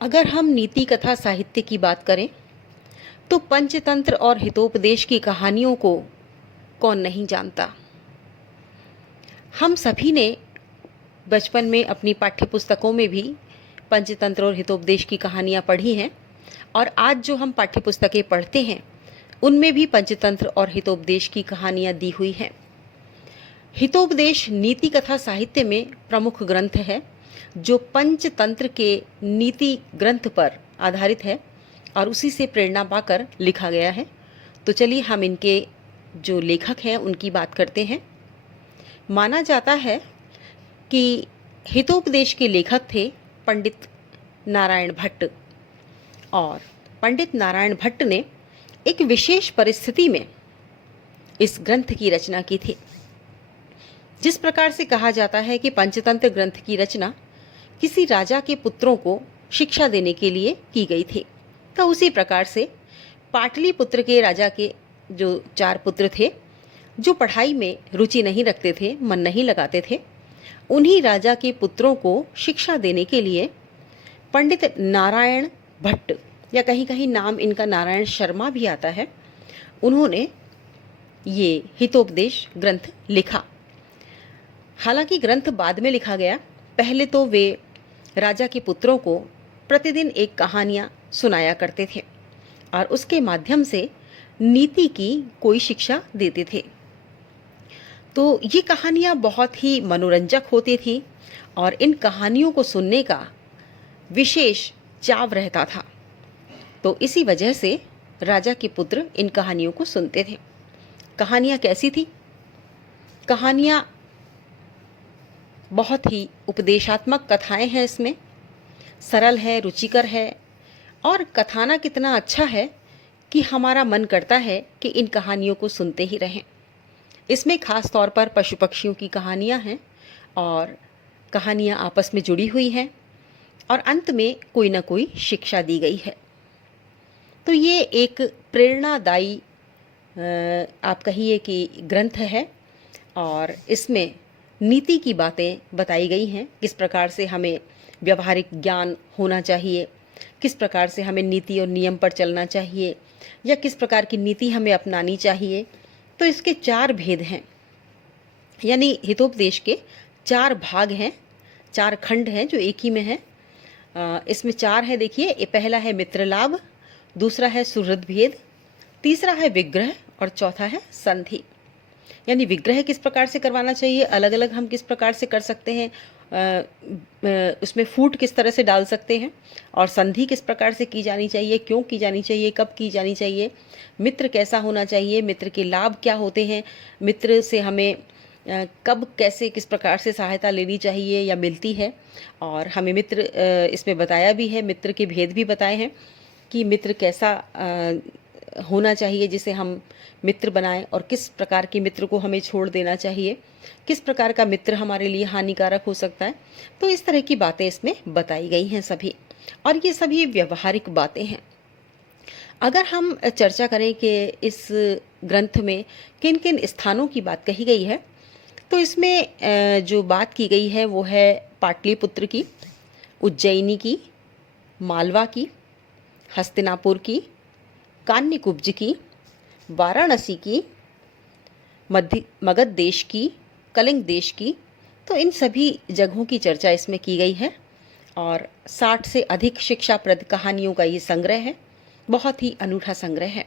अगर हम नीति कथा साहित्य की बात करें तो पंचतंत्र और हितोपदेश की कहानियों को कौन नहीं जानता। हम सभी ने बचपन में अपनी पाठ्य पुस्तकों में भी पंचतंत्र और हितोपदेश की कहानियाँ पढ़ी हैं और आज जो हम पाठ्य पुस्तकें पढ़ते हैं उनमें भी पंचतंत्र और हितोपदेश की कहानियाँ दी हुई हैं। हितोपदेश नीति कथा साहित्य में प्रमुख ग्रंथ है जो पंचतंत्र के नीति ग्रंथ पर आधारित है और उसी से प्रेरणा पाकर लिखा गया है। तो चलिए हम इनके जो लेखक हैं उनकी बात करते हैं। माना जाता है कि हितोपदेश के लेखक थे पंडित नारायण भट्ट और पंडित नारायण भट्ट ने एक विशेष परिस्थिति में इस ग्रंथ की रचना की थी। जिस प्रकार से कहा जाता है कि पंचतंत्र ग्रंथ की रचना किसी राजा के पुत्रों को शिक्षा देने के लिए की गई थी, तो उसी प्रकार से पाटलिपुत्र के राजा के जो 4 पुत्र थे जो पढ़ाई में रुचि नहीं रखते थे, मन नहीं लगाते थे, उन्हीं राजा के पुत्रों को शिक्षा देने के लिए पंडित नारायण भट्ट या कहीं कहीं नाम इनका नारायण शर्मा भी आता है, उन्होंने ये हितोपदेश ग्रंथ लिखा। हालांकि ग्रंथ बाद में लिखा गया, पहले तो वे राजा के पुत्रों को प्रतिदिन एक कहानियाँ सुनाया करते थे और उसके माध्यम से नीति की कोई शिक्षा देते थे। तो ये कहानियाँ बहुत ही मनोरंजक होती थी और इन कहानियों को सुनने का विशेष चाव रहता था। तो इसी वजह से राजा के पुत्र इन कहानियों को सुनते थे। कहानियाँ कैसी थी? कहानियाँ बहुत ही उपदेशात्मक कथाएं हैं, इसमें सरल है, रुचिकर है और कथाना कितना अच्छा है कि हमारा मन करता है कि इन कहानियों को सुनते ही रहें। इसमें खास तौर पर पशु पक्षियों की कहानियां हैं और कहानियां आपस में जुड़ी हुई हैं और अंत में कोई ना कोई शिक्षा दी गई है। तो ये एक प्रेरणादायी आप कहिए कि ग्रंथ है और इसमें नीति की बातें बताई गई हैं, किस प्रकार से हमें व्यवहारिक ज्ञान होना चाहिए, किस प्रकार से हमें नीति और नियम पर चलना चाहिए या किस प्रकार की नीति हमें अपनानी चाहिए। तो इसके 4 भेद हैं, यानी हितोपदेश के 4 भाग हैं, 4 खंड हैं जो एक ही में हैं। इसमें 4 है, देखिए, पहला है मित्र लाभ, दूसरा है सुहृद भेद, तीसरा है विग्रह और चौथा है संधि। यानी विग्रह किस प्रकार से करवाना चाहिए, अलग अलग हम किस प्रकार से कर सकते हैं, उसमें फूट किस तरह से डाल सकते हैं और संधि किस प्रकार से की जानी चाहिए, क्यों की जानी चाहिए, कब की जानी चाहिए, मित्र कैसा होना चाहिए, मित्र के लाभ क्या होते हैं, मित्र से हमें कब कैसे किस प्रकार से सहायता लेनी चाहिए या मिलती है। और हमें मित्र इसमें बताया भी है, मित्र के भेद भी बताए हैं कि मित्र कैसा होना चाहिए जिसे हम मित्र बनाएं और किस प्रकार के मित्र को हमें छोड़ देना चाहिए, किस प्रकार का मित्र हमारे लिए हानिकारक हो सकता है। तो इस तरह की बातें इसमें बताई गई हैं सभी, और ये सभी व्यवहारिक बातें हैं। अगर हम चर्चा करें कि इस ग्रंथ में किन किन स्थानों की बात कही गई है, तो इसमें जो बात की गई है वो है पाटलिपुत्र की, उज्जैनी की, मालवा की, हस्तिनापुर की, कान्यकुब्ज की, वाराणसी की, मगध देश की, कलिंग देश की। तो इन सभी जगहों की चर्चा इसमें की गई है और 60 से अधिक शिक्षाप्रद कहानियों का ये संग्रह है। बहुत ही अनूठा संग्रह है।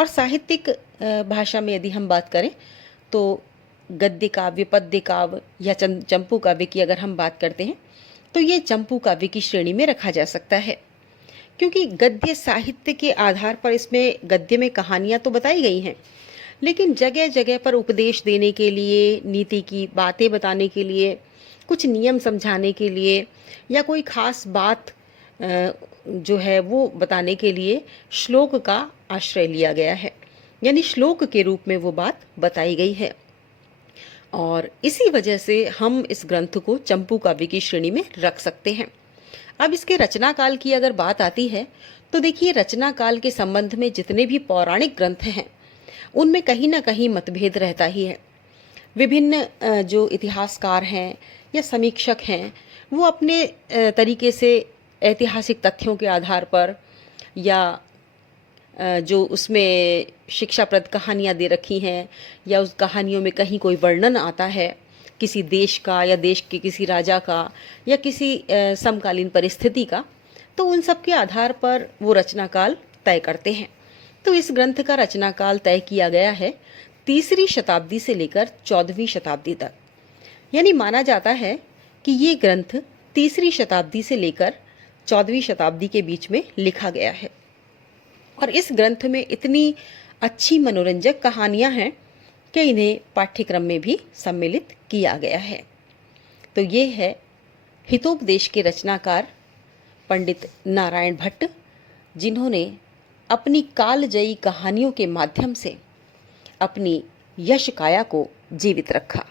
और साहित्यिक भाषा में यदि हम बात करें तो गद्य काव्य, पद्य काव्य या चंपू काव्य की अगर हम बात करते हैं तो ये चंपू काव्य की श्रेणी में रखा जा सकता है, क्योंकि गद्य साहित्य के आधार पर इसमें गद्य में कहानियाँ तो बताई गई हैं, लेकिन जगह जगह पर उपदेश देने के लिए, नीति की बातें बताने के लिए, कुछ नियम समझाने के लिए या कोई ख़ास बात जो है वो बताने के लिए श्लोक का आश्रय लिया गया है, यानी श्लोक के रूप में वो बात बताई गई है। और इसी वजह से हम इस ग्रंथ को चंपू काव्य की श्रेणी में रख सकते हैं। अब इसके रचना काल की अगर बात आती है तो देखिए, रचना काल के संबंध में जितने भी पौराणिक ग्रंथ हैं उनमें कहीं ना कहीं मतभेद रहता ही है। विभिन्न जो इतिहासकार हैं या समीक्षक हैं वो अपने तरीके से ऐतिहासिक तथ्यों के आधार पर या जो उसमें शिक्षाप्रद कहानियाँ दे रखी हैं या उस कहानियों में कहीं कोई वर्णन आता है किसी देश का या देश के किसी राजा का या किसी समकालीन परिस्थिति का, तो उन सब के आधार पर वो रचनाकाल तय करते हैं। तो इस ग्रंथ का रचनाकाल तय किया गया है 3री शताब्दी से लेकर 14वीं शताब्दी तक। यानी माना जाता है कि ये ग्रंथ 3री शताब्दी से लेकर 14वीं शताब्दी के बीच में लिखा गया है। और इस ग्रंथ में इतनी अच्छी मनोरंजक कहानियाँ हैं कि इन्हें पाठ्यक्रम में भी सम्मिलित किया गया है। तो ये है हितोपदेश के रचनाकार पंडित नारायण भट्ट, जिन्होंने अपनी कालजयी कहानियों के माध्यम से अपनी यश काया को जीवित रखा।